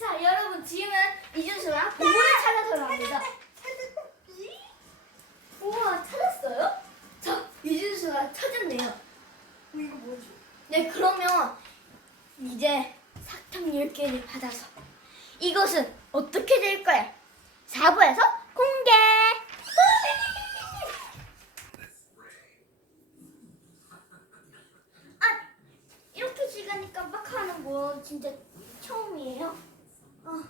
자, 여러분 지금은 이준수가 보물을 찾아서 합니다. 우와, 찾았어요? 자, 이준수가 찾았네요. 어, 이거 뭐지? 네, 그러면 이제 사탕 10개를 받아서 이것은 어떻게 될까요? 4부에서 공개! 아, 이렇게 시간이 깜빡하는 거 진짜 처음이에요. 아,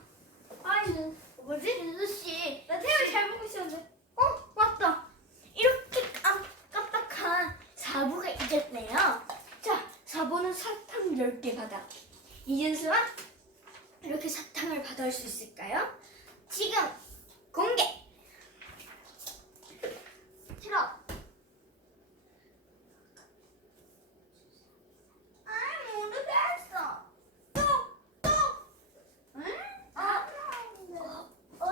아니, 뭐지? 윤수씨. 나 태연이 잘 보고 있었는데. 어, 맞다. 이렇게 깜, 깜빡한 4부가 이겼네요. 자, 4부는 사탕 10개 받아. 이준수와 이렇게 사탕을 받아올 수 있을까요? 지금 공개! 틀어. 아, 모르겠어. 또, 또. 응? 아, 어, 어,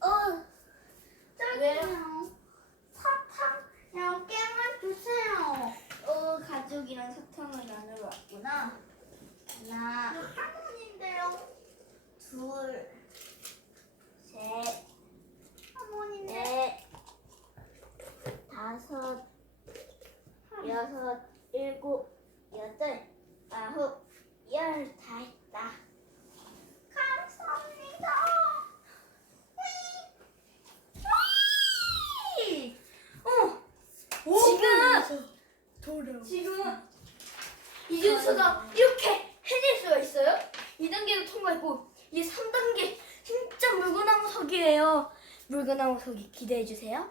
어. 왜요? 사탕 10개만 주세요. 어, 가족이랑 사탕을 나누러 왔구나. 하나, 할머니인데요. 둘, 셋, 할머니네. 넷, 다섯, 여섯, 일곱, 여덟, 아홉, 열 다 했다. 감사합니다. 휘! 어, 지금. 지금 이준수가 이렇게 해낼 수가 있어요? 2단계도 통과했고 이게 3단계 진짜 물구나무 석이에요. 물구나무 석이 기대해 주세요.